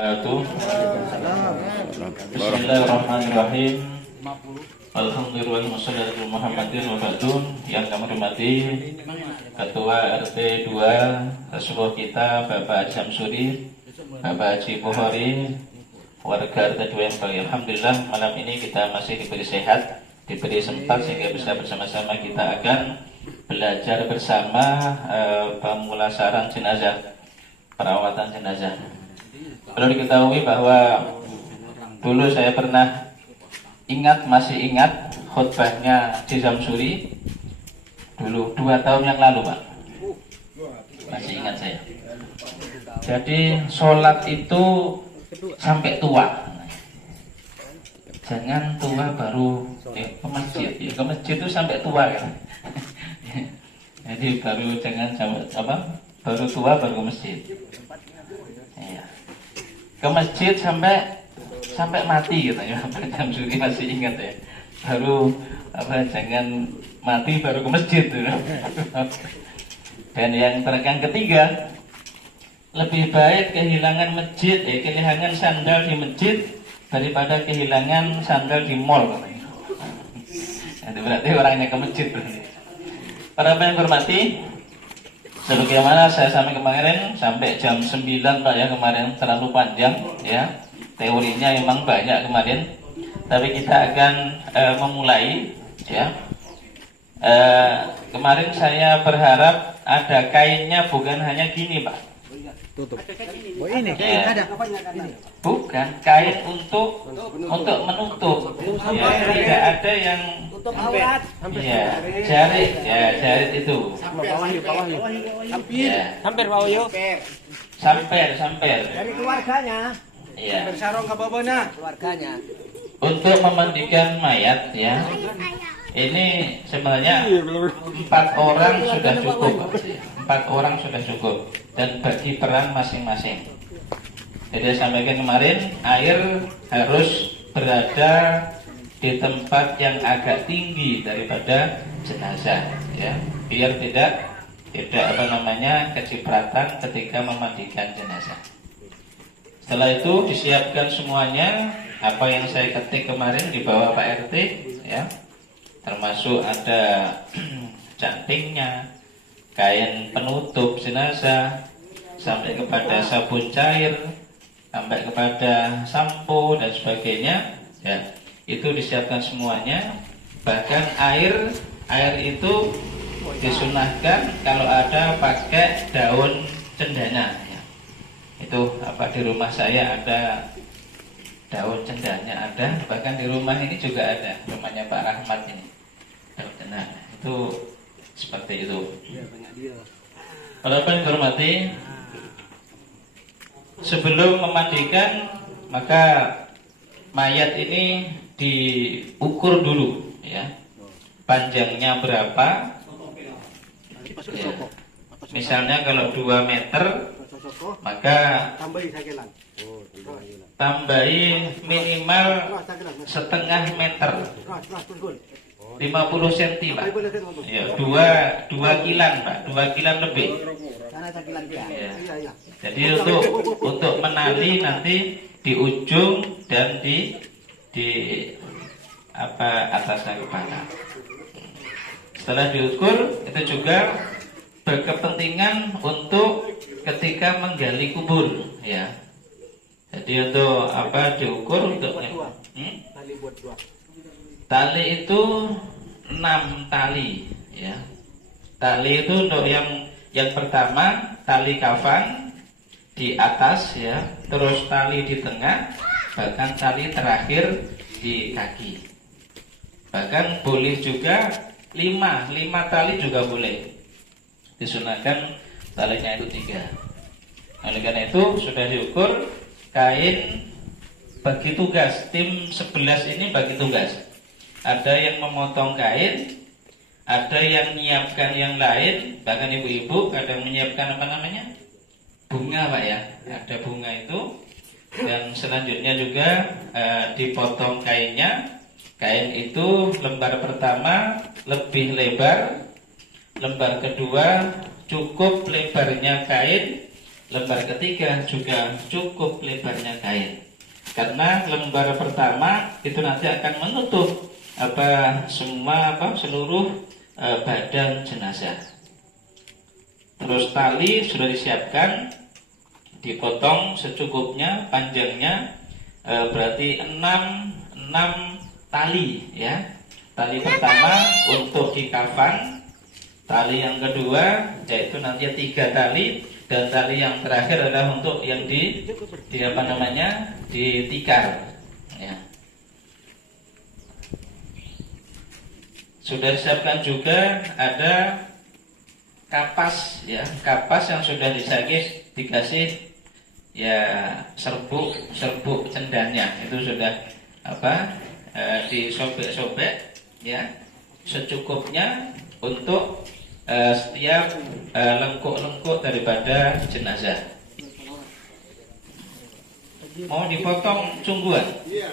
Bismillahirrahmanirrahim. Alhamdulillah wassalatu Muhammadin wa ba'dun. Yang kami hormati Ketua RT 2 Rasulullah kita Bapak Haji Samsuri, Bapak Haji Bukhari, warga RT 2 yang baik. Alhamdulillah malam ini kita masih diberi sehat, diberi sempat sehingga bisa bersama-sama kita akan belajar bersama pemulasaran jenazah, perawatan jenazah. Perlu diketahui bahwa dulu saya pernah masih ingat khutbahnya Haji Samsuri dulu 2 tahun yang lalu, Pak. Masih ingat saya. Jadi sholat itu sampai tua. Jangan tua baru ke masjid. Ya, ke masjid itu sampai tua kan. Jadi baru tua baru ke masjid. Ya. Ke masjid sampai mati gitu ya. Pak Samsuri masih ingat ya. Jangan mati baru ke masjid tuh. Dan yang ketiga, lebih baik kehilangan kehilangan sandal di masjid daripada kehilangan sandal di mall. Itu berarti orangnya ke masjid. Para yang hormati, sebagaimana saya kemarin sampai jam 9 Pak ya, kemarin terlalu panjang ya. Teorinya memang banyak kemarin, tapi kita akan memulai ya. Kemarin saya berharap ada kainnya, bukan hanya gini Pak. Tutup. Oh ini kain ada. Bukan kain untuk menutup. Ya, tidak ada yang Tutup aurat. ya, jarit itu. Bawah. Hampir bawah yuk. Samper. Dari keluarganya. Iya. Bersarong ke bawahnya. Keluarganya. Untuk memandikan mayat ya. Ini sebenarnya 4 orang sudah cukup. 4 orang sudah cukup dan bagi peran masing-masing. Jadi saya sampaikan kemarin, air harus berada di tempat yang agak tinggi daripada jenazah ya, biar tidak kecipratan ketika memandikan jenazah. Setelah itu disiapkan semuanya apa yang saya ketik kemarin di bawah Pak RT ya, termasuk ada cantingnya, kain penutup jenazah, sampai kepada sabun cair, sampai kepada sampo dan sebagainya ya, itu disiapkan semuanya. Bahkan air itu disunahkan kalau ada pakai daun cendana ya. Itu di rumah saya ada daun cendana, ada, bahkan di rumah ini juga ada, rumahnya Pak Rahmat ini daun cendana itu seperti itu. Para yang dihormati, sebelum memandikan maka mayat ini diukur dulu ya, panjangnya berapa ya. Misalnya kalau 2 meter maka tambahi minimal setengah meter, 50 cm Pak ya, 2 kilan Pak, 2 kilan lebih ya. Jadi untuk menali nanti di ujung dan di atas kepala. Setelah diukur, itu juga berkepentingan untuk ketika menggali kubur ya. Jadi untuk diukur untuk tali itu 6 tali ya. Tali itu untuk yang pertama tali kafan di atas ya, terus tali di tengah, bahkan tali terakhir di kaki. Bahkan boleh juga 5 tali juga boleh. Disunahkan talinya itu 3. Oleh karena itu sudah diukur, kain bagi tugas, tim 11 ini bagi tugas. Ada yang memotong kain, ada yang menyiapkan yang lain, bahkan ibu-ibu ada yang menyiapkan bunga Pak ya, ada bunga itu. Dan selanjutnya juga dipotong kainnya. Kain itu lembar pertama lebih lebar, lembar kedua cukup lebarnya kain lembar ketiga juga cukup lebarnya kain. Karena lembar pertama itu nanti akan menutup seluruh badan jenazah. Terus tali sudah disiapkan, dipotong secukupnya, panjangnya berarti 6 tali ya. Tali pertama untuk di kafan, tali yang kedua yaitu nanti 3 tali, dan tali yang terakhir adalah untuk yang ditikar ya. Sudah disiapkan juga ada kapas ya, kapas yang sudah dikasih ya serbuk cendanya, itu sudah disobek-sobek ya secukupnya untuk setiap lengkuk-lengkuk daripada jenazah. Mau dipotong sungguhan? Iya.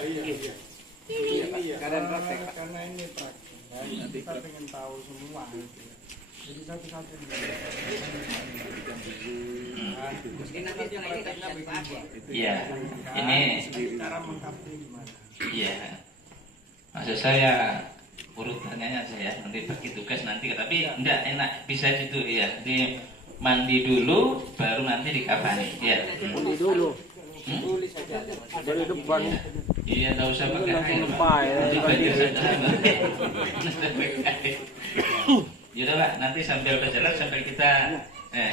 Karena ini praktek. Kita pengen tahu semua. Jadi satu-satu. Iya. Ini cara mengkapi gimana? iya. Maksud saya urutannya aja ya, nanti bagi tugas nanti, tapi enggak enak bisa gitu ya. Di mandi dulu baru nanti dikafani ya. Mandi dulu. Tulis saja. Dari depan. Iya, enggak usah pakai kain. Nanti banjir saja. Yaudah Pak, nanti sambil berjalan sampai kita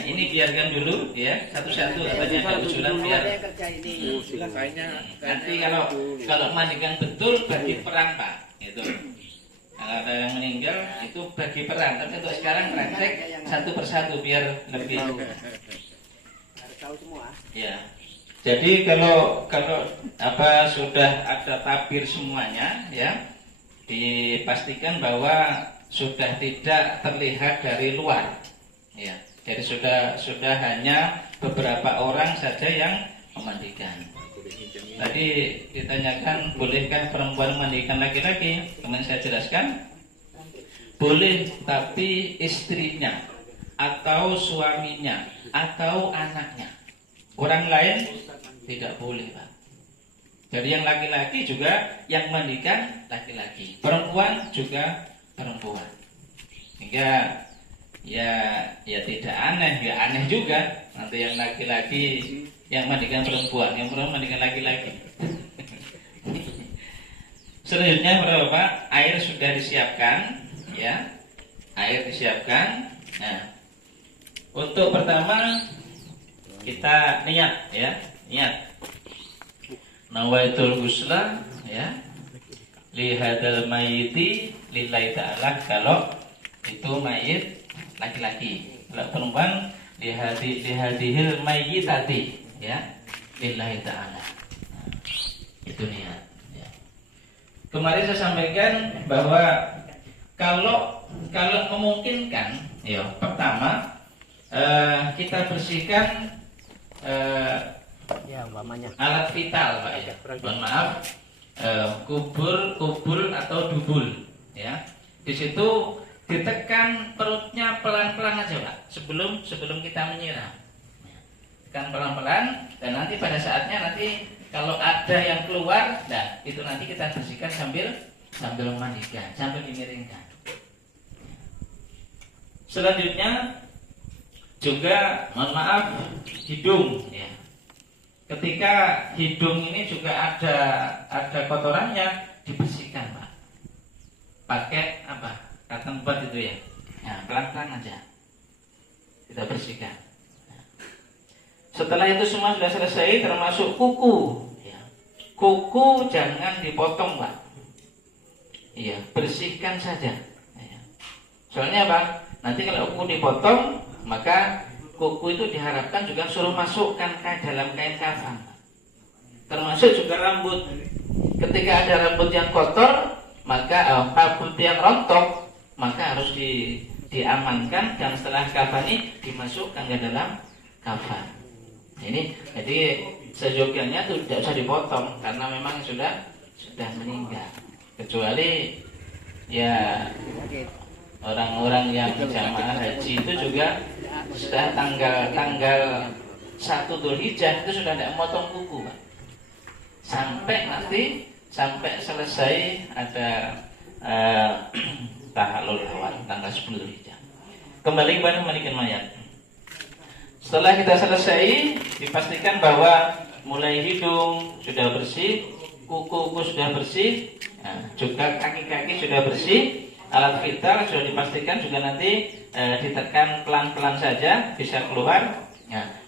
ini biarkan dulu ya, satu-satu katanya ada usulan biar nanti kalau mandikan betul bagi peran Pak itu. Kalau ada yang meninggal itu bagi peran, tapi untuk sekarang praktek satu persatu biar lebih Tahu semua. ya. Jadi kalau sudah ada tabir semuanya ya, dipastikan bahwa sudah tidak terlihat dari luar ya. Jadi sudah hanya beberapa orang saja yang memandikan. Tadi ditanyakan bolehkah perempuan memandikan laki-laki? Kemudian saya jelaskan boleh, tapi istrinya atau suaminya atau anaknya. Orang lain tidak boleh Pak. Jadi yang laki-laki juga yang mandikan laki-laki, perempuan juga perempuan. Sehingga ya tidak aneh, ya aneh juga nanti yang laki-laki yang mandikan perempuan, yang perempuan mandikan laki-laki. Selanjutnya Bapak, air sudah disiapkan ya. Air disiapkan. Nah, untuk pertama kita niat ya, niat. Nawaitul ghusla ya. Li hadzal mayyiti lillahi ta'ala, kalau itu mayit laki-laki. Kalau perempuan lihadihil mayyitati ya, lillahi ta'ala. Itu niat ya. Kemarin saya sampaikan bahwa kalau memungkinkan ya, pertama kita bersihkan Ya, umpamanya. alat vital Pak ya. Mohon maaf, kubur atau dubul ya. Di situ ditekan perutnya pelan-pelan aja Pak, sebelum kita menyiram. Tekan pelan-pelan, dan nanti pada saatnya nanti kalau ada yang keluar, nah itu nanti kita bersihkan sambil memandikan, sambil dimiringkan. Selanjutnya juga mohon maaf, hidung ya. Ketika hidung ini juga ada kotorannya, dibersihkan Pak. Pakai cotton bud itu ya. Nah, pelan-pelan aja kita bersihkan. Setelah itu semua sudah selesai, termasuk kuku ya. Kuku jangan dipotong Pak. Iya, bersihkan saja ya. Soalnya apa? Nanti kalau kuku dipotong, maka kuku itu diharapkan juga suruh masukkan ke dalam kain kafan. Termasuk juga rambut. Ketika ada rambut yang kotor, maka rambut yang rontok, maka harus diamankan, dan setelah kafani dimasukkan ke dalam kafan. Ini jadi seyogianya itu tidak usah dipotong karena memang sudah meninggal. Kecuali ya orang-orang yang jamaah haji itu juga sudah tanggal 1 Dzulhijjah itu sudah tidak motong kuku, Pak. Sampai selesai ada tahallul awal tanggal 10 Dzulhijjah. Kembali kepada mandikan mayat. Setelah kita selesai, dipastikan bahwa mulai hidung sudah bersih, kuku sudah bersih, juga kaki-kaki sudah bersih, alat vital sudah dipastikan juga nanti ditekan pelan-pelan saja bisa keluar.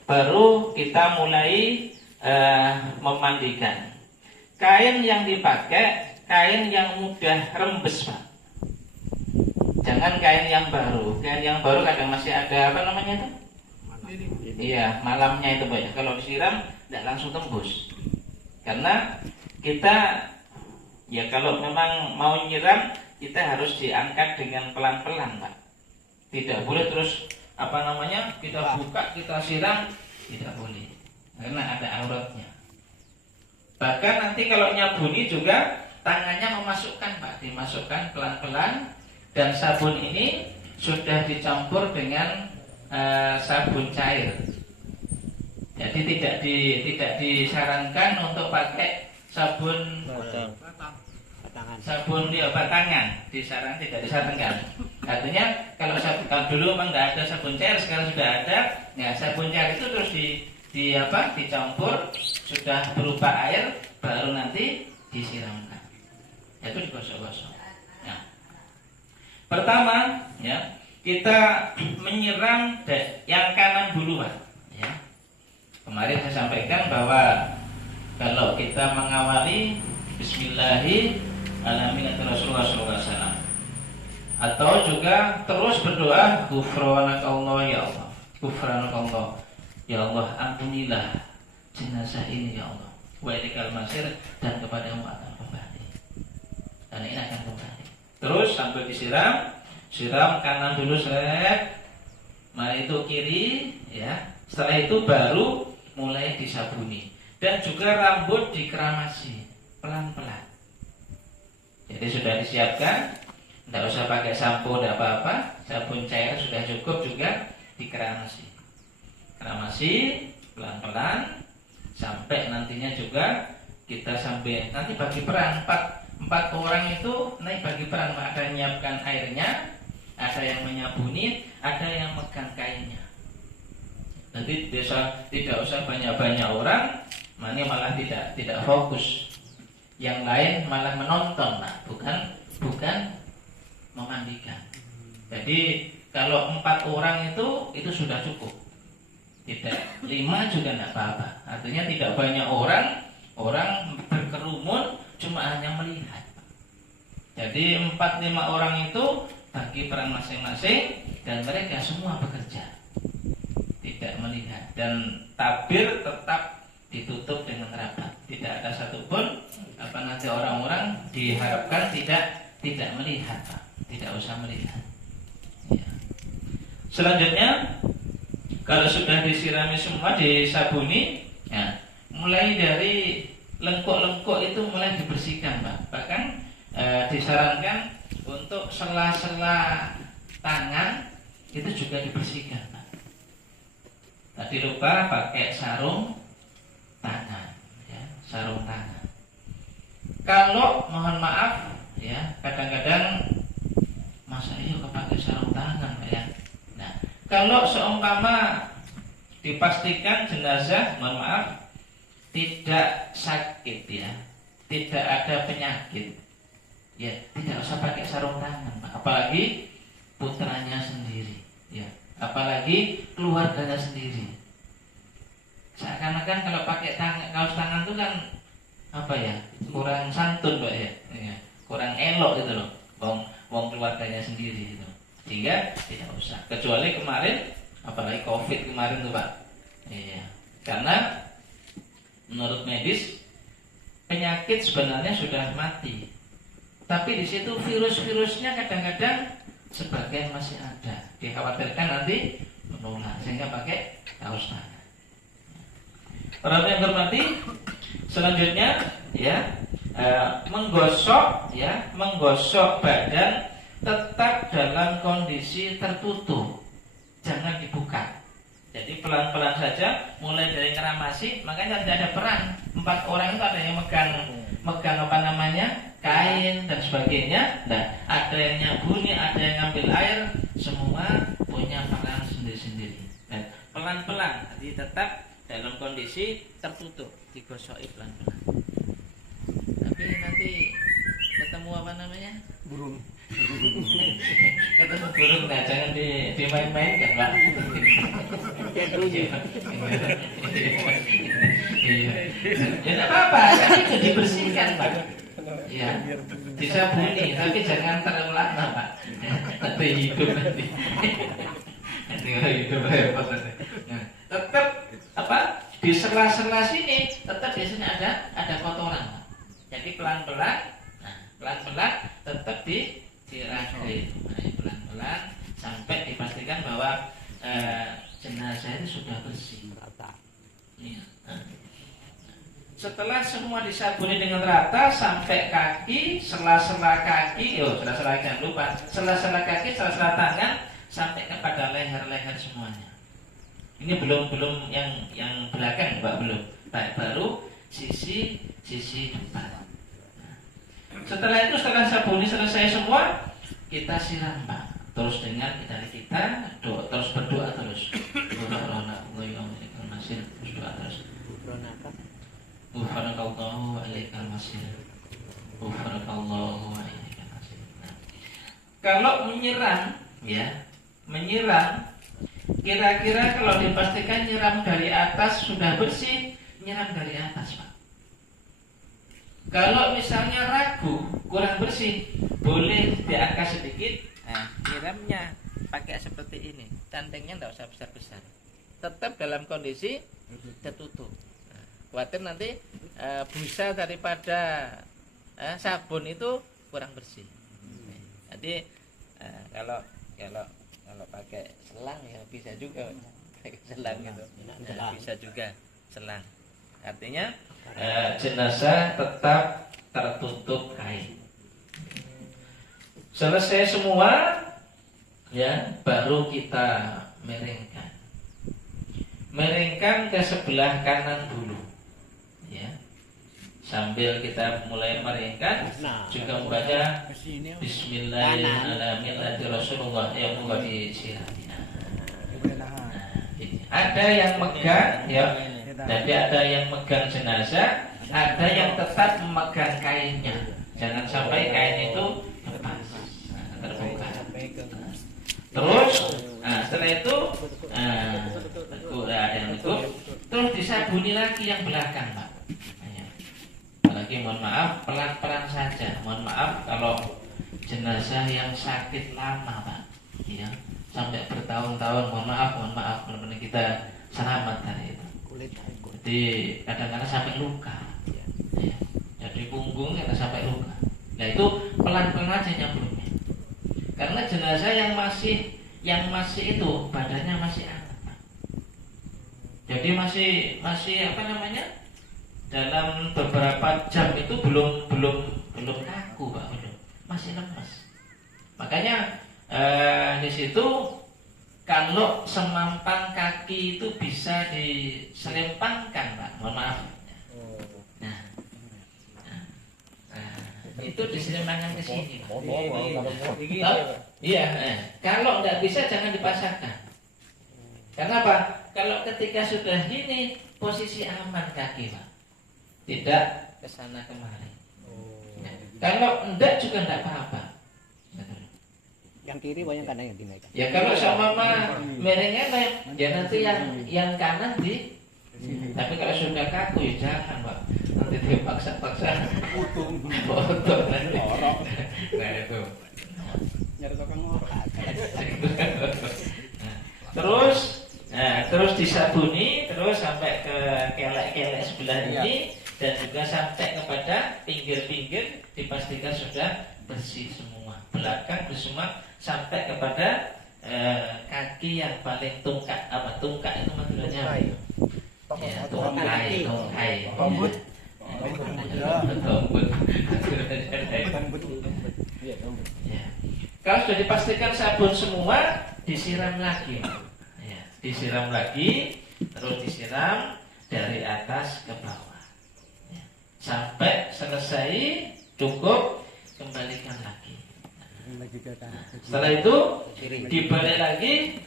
Baru kita mulai memandikan. Kain yang dipakai kain yang mudah rembes, Pak. Jangan kain yang baru. Kain yang baru kadang masih ada apa namanya itu? Iya, malamnya itu, Pak. Kalau disiram tidak langsung tembus. Karena kita ya kalau memang mau nyiram kita harus diangkat dengan pelan-pelan, Pak. Tidak boleh terus apa namanya kita buka kita siram, tidak boleh. Karena ada auratnya. Bahkan nanti kalau nyabuni juga tangannya memasukkan, Pak, dimasukkan pelan-pelan dan sabun ini sudah dicampur dengan sabun cair. Jadi tidak disarankan untuk pakai sabun batangan, tidak disarankan. Artinya kalau dulu memang tidak ada sabun cair, sekarang sudah ada. Ya, sabun cair itu terus dicampur sudah berupa air, baru nanti disiramkan. Itu digosok-gosok. Nah, pertama, ya kita menyiram yang kanan duluan. Ya. Kemarin saya sampaikan bahwa kalau kita mengawali Bismillahirrahmanirrahim Rasulullah SAW, atau juga terus berdoa Ghufranakallah ya Allah, Ghufranakallah ya Allah, ampunilah jenazah ini ya Allah, wa ilaikal masir, dan kepadamu akan kembali, dan ini akan kembali. Terus sampai siram kanan dulu, mari itu kiri, ya. Setelah itu baru mulai disabuni, dan juga rambut dikeramasi pelan-pelan. Jadi sudah disiapkan, tidak usah pakai sampo, tidak apa-apa, sabun cair sudah cukup, juga dikeramasi. Keramasi pelan-pelan sampai nantinya juga kita sampai nanti bagi peran empat orang itu naik bagi peran, ada yang menyiapkan airnya, ada yang menyabuni, ada yang megang kainnya. Jadi tidak usah banyak-banyak orang, ini malah tidak fokus. Yang lain malah menonton, nah, bukan memandikan. Jadi kalau 4 orang itu sudah cukup. Tidak 5 juga tidak apa-apa. Artinya tidak banyak orang berkerumun, cuma hanya melihat. Jadi 4-5 orang itu bagi peran masing-masing, dan mereka semua bekerja, tidak melihat. Dan tabir tetap ditutup dengan rapat, tidak ada satupun nanti orang-orang diharapkan tidak melihat, Pak. Tidak usah melihat, ya. Selanjutnya, kalau sudah disirami semua, disabuni, ya, mulai dari lengkuk-lengkuk itu mulai dibersihkan, Pak. Bahkan disarankan untuk sela-sela tangan itu juga dibersihkan, Pak. Tadi lupa pakai sarung tangan, ya, sarung tangan. Kalau mohon maaf, ya, kadang-kadang masa iya pakai sarung tangan, ya. Nah, kalau seumpama dipastikan jenazah, mohon maaf, tidak sakit, ya, tidak ada penyakit, ya, tidak usah pakai sarung tangan, Pak. Apalagi putranya sendiri, ya, apalagi keluarganya sendiri. Seakan-akan kalau pakai kaos tangan itu kan kurang santun, Pak, ya, kurang elok gitu loh, wong keluarganya sendiri itu. Sehingga tidak usah. Kecuali kemarin, apalagi COVID kemarin tuh, Pak, iya. Karena menurut medis penyakit sebenarnya sudah mati, tapi di situ virus-virusnya kadang-kadang sebagian masih ada. Dikhawatirkan nanti menular, sehingga pakai kaos tangan. Para yang hormati, selanjutnya, ya, menggosok badan tetap dalam kondisi tertutup, jangan dibuka. Jadi Jadi pelan-pelan saja, mulai dari ngeramasi. Makanya tidak ada peran. 4 orang itu ada yang megang apa namanya, kain dan sebagainya. Nah, ada yang nyabuni, ada yang ngambil air. Semua punya peran sendiri-sendiri. Dan pelan-pelan, jadi tetap dalam kondisi tertutup, digosoki pelan-pelan. Tapi nanti ketemu apa namanya? Burung. Ketemu burung, nah jangan dimain-mainkan, Pak. Iya. Ya tidak apa-apa, kan itu dibersihkan, Pak. Ya, disabuni, tapi jangan terlalu lama, Pak. Nanti hidup nanti. Nanti kalau hidup repot nanti. Nah, tetap apa? Di sela-sela sini tetap biasanya ada kotoran, Pak. Jadi pelan-pelan, nah pelan-pelan tetap dirangkai, pelan-pelan sampai dipastikan bahwa jenazah itu sudah bersih. Iya. Nah. Setelah semua disabuni dengan rata sampai kaki, sela-sela kaki, sela-sela jangan lupa, sela-sela kaki, sela-sela tangan sampai kepada leher-leher semuanya. Ini belum yang belakang, Pak, belum. Baik, baru sisi depan. Setelah itu, setelah sabuni selesai semua, kita siram, Pak. Terus dengan kita terus berdoa terus. Terus doa terus. Ufarakallahu alaikal masir. Ufarakallahu alaikal masir. Kalau menyiram, kira-kira kalau dipastikan nyiram dari atas sudah bersih, nyiram dari atas, Pak. Kalau misalnya ragu, kurang bersih, boleh diangkat sedikit. Nah, nyiramnya pakai seperti ini. Cantengnya tidak usah besar-besar. Tetap dalam kondisi tertutup. Nah, khawatir nanti busa daripada sabun itu kurang bersih. Jadi kalau pakai selang ya bisa juga pakai selang gitu. Nah, bisa juga selang. Artinya jenazah tetap tertutup kain. Selesai semua, ya baru kita miringkan ke sebelah kanan dulu, ya. Sambil kita mulai meringkan, juga membaca Bismillahirrahmanirrahim Rasulullah yang membaca disiram. Ada yang megang, ya. Jadi ada yang megang jenazah, ada yang tetap memegang kainnya. Jangan sampai kain itu lepas, terbuka. Terus, setelah itu, ada yang teguh, terus disabuni lagi yang belakang, Pak. Apalagi mohon maaf, pelan-pelan saja. Mohon maaf kalau jenazah yang sakit lama, Pak, ya, sampai bertahun-tahun. Mohon maaf, benar-benar kita selamat dari itu. Jadi kadang-kadang sampai luka, ya. Jadi punggung kita sampai luka. Nah itu pelan-pelan aja nyambungnya. Karena jenazah yang masih itu badannya masih hangat, Pak. Jadi masih apa namanya? Dalam beberapa jam itu belum kaku, Pak, belum. Masih lemas. Makanya di situ kalau semampan kaki itu bisa diselempangkan, Pak. Mohon maaf. Nah, itu diselempangkan ke sini. Iya. Kalau nggak bisa jangan dipasangkan. Karena apa? Kalau ketika sudah ini posisi aman kaki, Pak. Tidak ke sana kemari. Nah, kalau enggak juga enggak apa-apa. Yang kiri banyak kanan yang dinaikkan. Ya kalau sama merengnya ya nanti yang kanan di. Tapi kalau sudah kaku ya jangan, Pak. Nanti dipaksa-paksa potong nanti. Nah itu. Nyari tukang ngorok. Terus disabuni terus sampai ke kelek-kelek sebelah ini dan juga sampai kepada pinggir-pinggir dipastikan sudah bersih semua. Belakang semua sampai kepada kaki yang paling tungkak. Apa tungkak itu maksudnya? Ya, tungkai. Tombut. Kalau sudah dipastikan sabun semua, disiram lagi. Ya, disiram lagi, terus disiram dari atas ke bawah. Ya. Sampai selesai cukup, kembalikan lagi. Setelah itu dibalik lagi.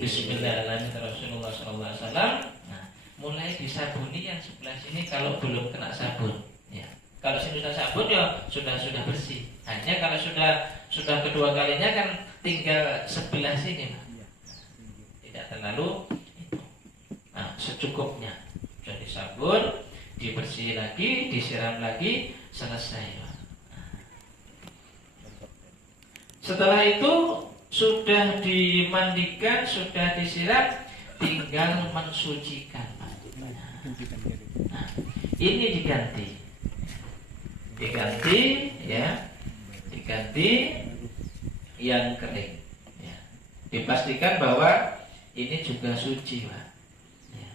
Bismillahirrahmanirrahim. Rasulullah SAW. Nah, mulai disabuni yang sebelah sini kalau belum kena sabun. Ya. Kalau sudah sabun ya sudah bersih. Hanya kalau sudah kedua kalinya kan tinggal sebelah sini, Pak. Tidak terlalu itu. Nah, secukupnya. Sudah disabun, dibersih lagi, disiram lagi, selesai, Pak. Setelah itu sudah dimandikan, sudah disiram, tinggal mensucikan. Nah, ini diganti ya, diganti yang kering. Ya. Dipastikan bahwa ini juga suci, Pak. Ya.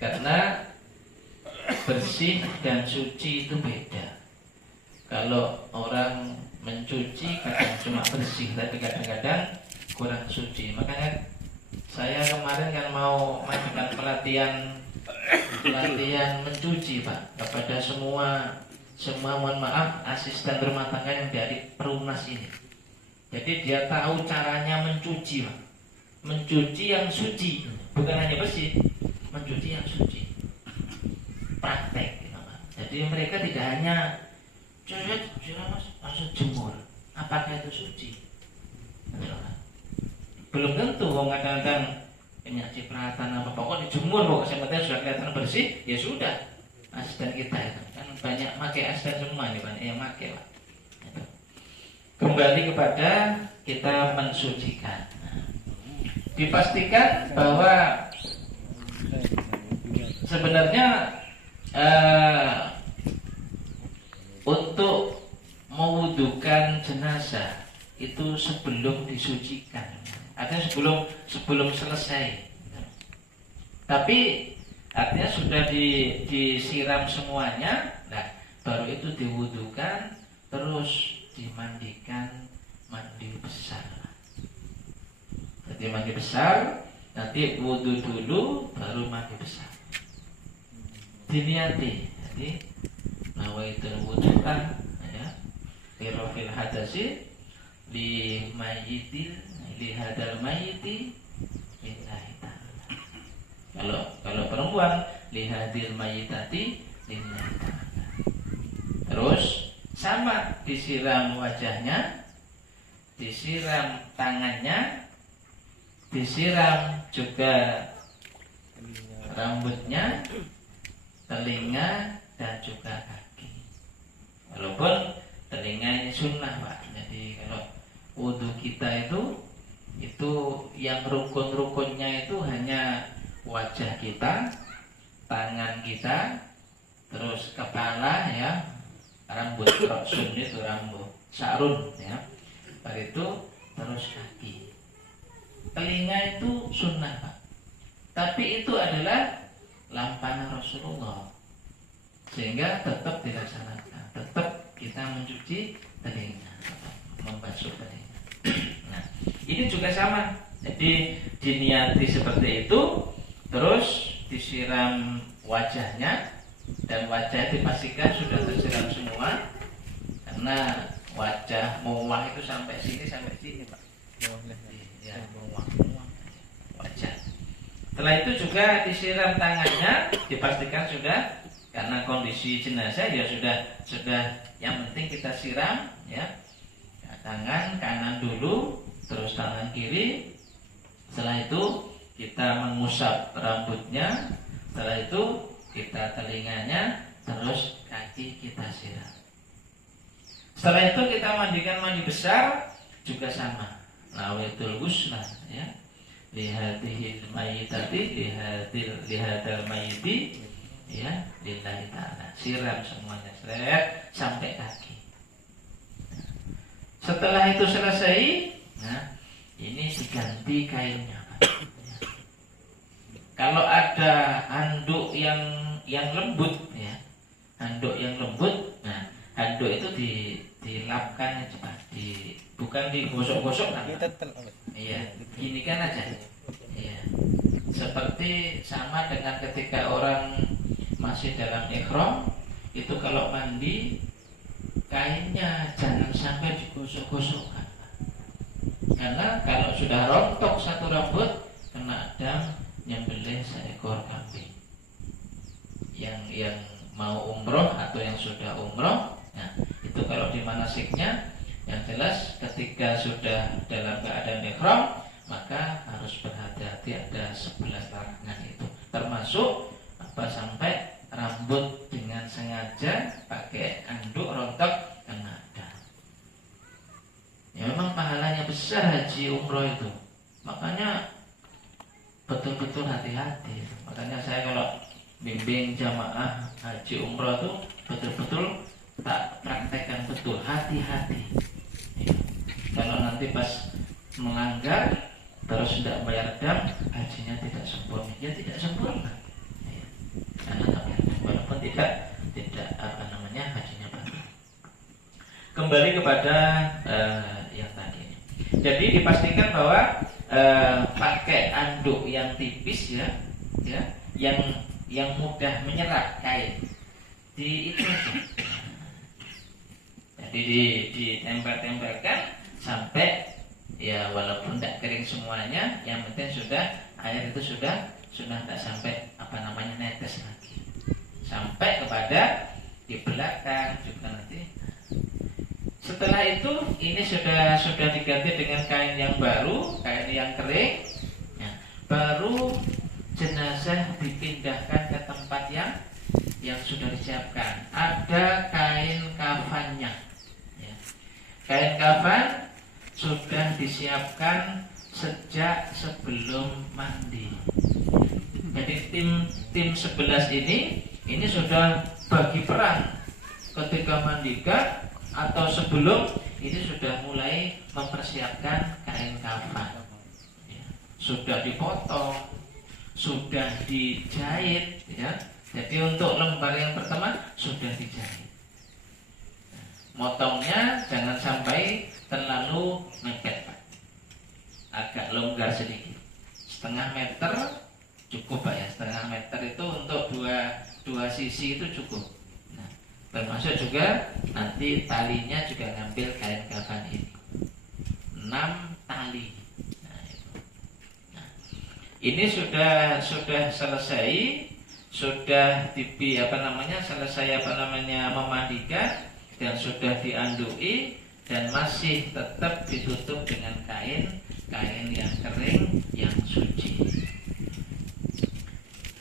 Karena bersih dan suci itu beda. Kalau orang mencuci kadang cuma bersih, tapi kadang-kadang kurang suci. Makanya saya kemarin kan mau melakukan pelatihan mencuci, Pak, kepada semua mohon maaf asisten rumah tangga yang dari Perumnas ini. Jadi dia tahu caranya mencuci, Pak. Mencuci yang suci, bukan hanya bersih, mencuci yang suci. Praktek, gitu, Pak. Jadi mereka tidak hanya langsung jemur. Apakah itu suci? Belum tentu. Kadang-kadang minyak cipratan apa pokoknya dijemur, pokoknya sudah kelihatan bersih, ya sudah. Asisten kita itu kan banyak pakai asisten semua nih, banyak yang pakai, Pak. Kembali kepada kita mensucikan. Dipastikan bahwa sebenarnya untuk mewudukan jenazah itu sebelum disucikan, artinya sebelum selesai. Tapi artinya sudah disiram semuanya, nah baru itu diwudukan, terus dimandikan mandi besar. Jadi mandi besar, nanti wudu dulu, baru mandi besar. Diniati, jadi nawaitul wudu'ah, ya, lirofil hadasi, li mayyitil, li hadal mayyiti, lillahi ta'ala. Kalau perempuan, li hadil mayyitati, lillahi ta'ala. Terus sama disiram wajahnya, disiram tangannya, disiram juga rambutnya, telinga, dan juga kaki. Walaupun telinga ini sunnah, Pak. Jadi kalau wudhu kita itu yang rukun-rukunnya itu hanya wajah kita, tangan kita, terus kepala, ya, rambut roksun itu rambut sarun, ya, baru itu terus kaki. Telinga itu sunnah, Pak. Tapi itu adalah lampanan Rasulullah, sehingga tetap dilaksanakan. Tetap kita mencuci telinga, membasuh telinga. Nah, ini juga sama. Jadi diniati seperti itu, terus disiram wajahnya, dan wajah dipastikan sudah tersiram semua, karena wajah muwah itu sampai sini, Pak. Ya, muwah wajah. Setelah itu juga disiram tangannya, dipastikan sudah, karena kondisi jenazah ya sudah yang penting kita siram, ya. Tangan kanan dulu, terus tangan kiri. Setelah itu kita mengusap rambutnya, setelah itu kita telinganya, terus kaki kita siram. Setelah itu kita mandikan mandi besar, juga sama. Nawaitul ghusla, ya. Lihadihil mayyitati, lihadal mayyiti, ya, lillahi ta'ala. Siram semuanya, sampai kaki. Setelah itu selesai, nah, ini diganti kainnya, Pak. Kalau ada handuk yang lembut, ya, handuk yang lembut, nah, handuk itu dilapkan aja, Pak. Bukan digosok-gosok, kan? Iya, gini kan aja. Iya. Seperti sama dengan ketika orang masih dalam ihram, itu kalau mandi kainnya jangan sampai digosok-gosokkan. Karena kalau sudah rontok satu rambut, kena dam nyembelih seekor kambing. Yang mau umroh atau yang sudah umroh, nah itu kalau di manasiknya, yang jelas ketika sudah dalam keadaan ihram, maka harus berhati-hati, ada 11 larangan itu, termasuk sampai rambut dengan sengaja pakai anduk rontok kena dam. Ya memang pahalanya besar haji umroh itu, makanya betul-betul hati-hati. Makanya saya kalau bimbing jamaah haji umroh itu betul-betul tak praktekkan betul, hati-hati. Ya. Kalau nanti pas melanggar terus tidak bayar dam, hajinya tidak sempurna. Ya tidak sempurna. Ya. Karena tak bayar dam, walaupun tidak hajinya batal. Kembali kepada yang tadi. Jadi dipastikan bahwa pakai anduk yang tipis ya, yang mudah menyerap kain di itu aja. Jadi ditempel-tempelkan sampai ya walaupun tidak kering semuanya, yang penting sudah air itu sudah tidak sampai netes lagi, sampai kepada di belakang juga nanti. Setelah itu ini sudah diganti dengan kain yang baru, kain yang kering, ya, baru jenazah dipindahkan ke tempat yang sudah disiapkan. Ada kain kafannya, ya. Kain kafan sudah disiapkan sejak sebelum mandi. Jadi tim 11 ini sudah bagi peran ketika mandikan atau sebelum ini sudah mulai mempersiapkan kain kafan. Ya. Sudah dipotong, sudah dijahit, ya. Jadi untuk lembar yang pertama sudah dijahit. Motongnya jangan sampai terlalu mepet, Pak. Agak longgar sedikit. 0,5 meter cukup, Pak ya. 0,5 meter itu untuk dua sisi itu cukup. Nah, termasuk juga nanti talinya juga ngambil kain kafan ini. 6 tali. Nah, itu. Nah, ini sudah selesai, sudah selesai memandikan dan sudah diandui dan masih tetap ditutup dengan kain yang kering yang suci.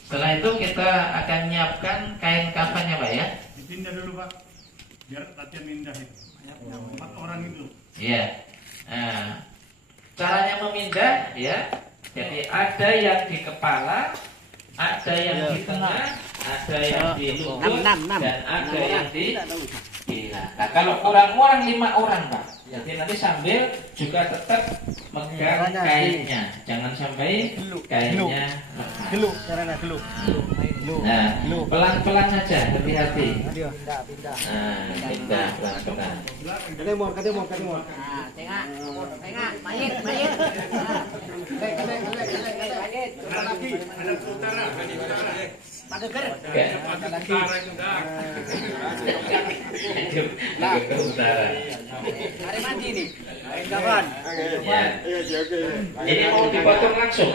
Setelah itu kita akan nyiapkan kain kafannya, Pak ya. Dipindah dulu, Pak, biar latihan mindah itu. 4 orang itu. Iya. Nah, caranya memindah ya. Jadi ada yang di kepala, ada yang di tengah, ada yang di lutut, dan ada yang di kira. Nah, kalau orang 5 orang, Pak. Jadi nanti sambil juga tetap megang kainnya, jangan sampai kainnya Geluk, caranya geluk. Nah, pelan-pelan saja, hati-hati. Pindah. Nah, pindah pelan-pelan. Katemor. Nah, tengah, mayit. Gelek. Lagi, ada ke utara, Padeger. Oke. utara itu dah. Ke utara. Hari mandi nih. Kapan? Ya. Ini mau dipotong langsung.